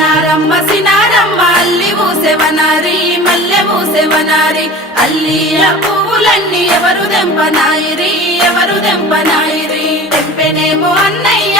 వనారమ్మ సినారమ్మ అల్లి ఊసెవనారి మల్లె ఊసెవనారి అల్లియ పువ్వులన్నీ ఎవరు దెంపనాయిరి ఎవరు దెంపనాయిరి తెంపెనేమో అన్నయ్య